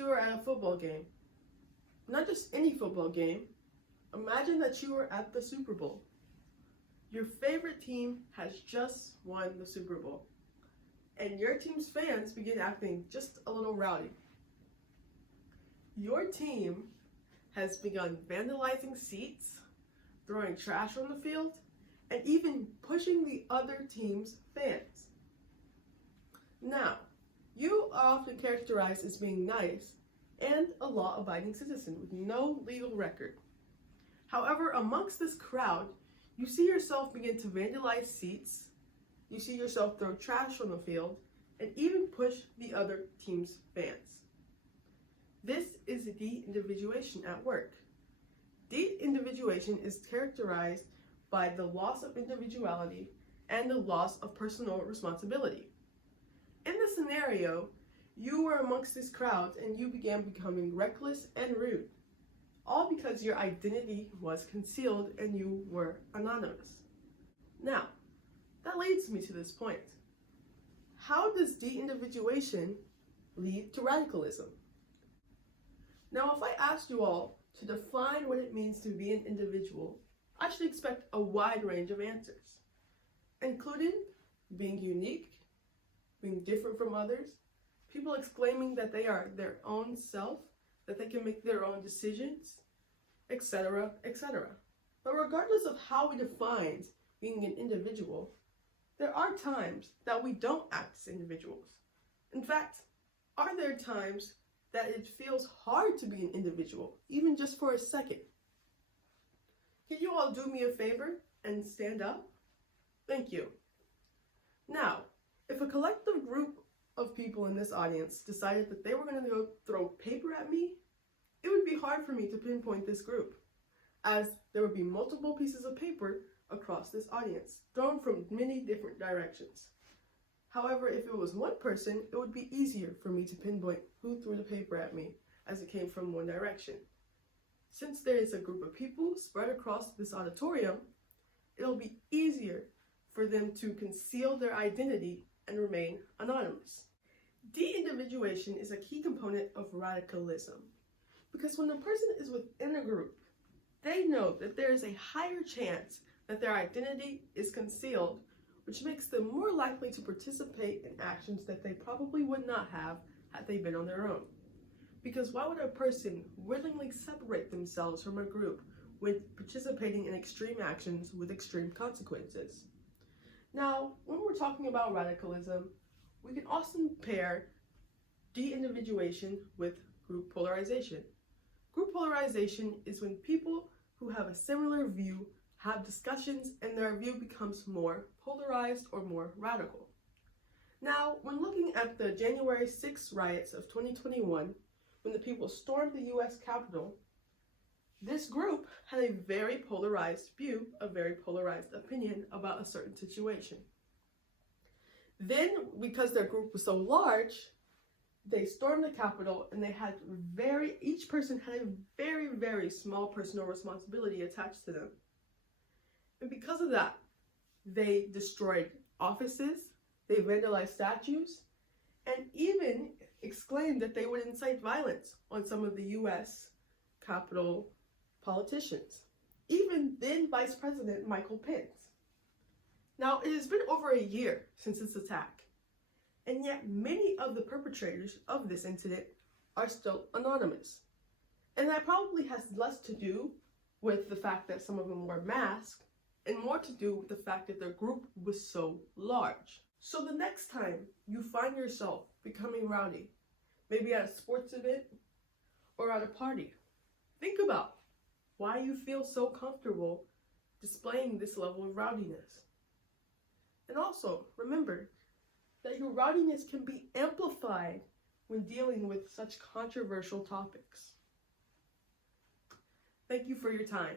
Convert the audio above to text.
you were at a football game. Not just any football game. Imagine that you were at the Super Bowl. Your favorite team has just won the Super Bowl, and your team's fans begin acting just a little rowdy. Your team has begun vandalizing seats, throwing trash on the field, and even pushing the other team's fans. Now, you are often characterized as being nice and a law-abiding citizen with no legal record. However, amongst this crowd, you see yourself begin to vandalize seats, you see yourself throw trash on the field, and even push the other team's fans. This is deindividuation at work. Deindividuation is characterized by the loss of individuality and the loss of personal responsibility. In this scenario, you were amongst this crowd and you began becoming reckless and rude, all because your identity was concealed and you were anonymous. Now, that leads me to this point. How does deindividuation lead to radicalism? Now, if I asked you all to define what it means to be an individual, I should expect a wide range of answers, including being unique, being different from others, people exclaiming that they are their own self, that they can make their own decisions, etc., etc. But regardless of how we define being an individual, there are times that we don't act as individuals. In fact, are there times that it feels hard to be an individual, even just for a second? Can you all do me a favor and stand up? Thank you. Now, if a collective group of people in this audience decided that they were going to go throw paper at me, it would be hard for me to pinpoint this group, as there would be multiple pieces of paper across this audience, thrown from many different directions. However, if it was one person, it would be easier for me to pinpoint who threw the paper at me, as it came from one direction. Since there is a group of people spread across this auditorium, it'll be easier for them to conceal their identity and remain anonymous. De-individuation is a key component of radicalism, because when a person is within a group, they know that there is a higher chance that their identity is concealed, which makes them more likely to participate in actions that they probably would not have had they been on their own. Because why would a person willingly separate themselves from a group when participating in extreme actions with extreme consequences? Now, when we're talking about radicalism, we can often pair de-individuation with group polarization. Group polarization is when people who have a similar view have discussions and their view becomes more polarized or more radical. Now, when looking at the January 6th riots of 2021, when the people stormed the US Capitol, this group had a very polarized view, a very polarized opinion about a certain situation. Then, because their group was so large, they stormed the Capitol and they had each person had a very, very small personal responsibility attached to them. And because of that, they destroyed offices, they vandalized statues, and even exclaimed that they would incite violence on some of the US Capitol politicians, even then Vice President Michael Pence. Now, it has been over a year since this attack, and yet many of the perpetrators of this incident are still anonymous. And that probably has less to do with the fact that some of them wore masks, and more to do with the fact that their group was so large. So the next time you find yourself becoming rowdy, maybe at a sports event or at a party, think about why you feel so comfortable displaying this level of rowdiness. And also, remember that your rowdiness can be amplified when dealing with such controversial topics. Thank you for your time.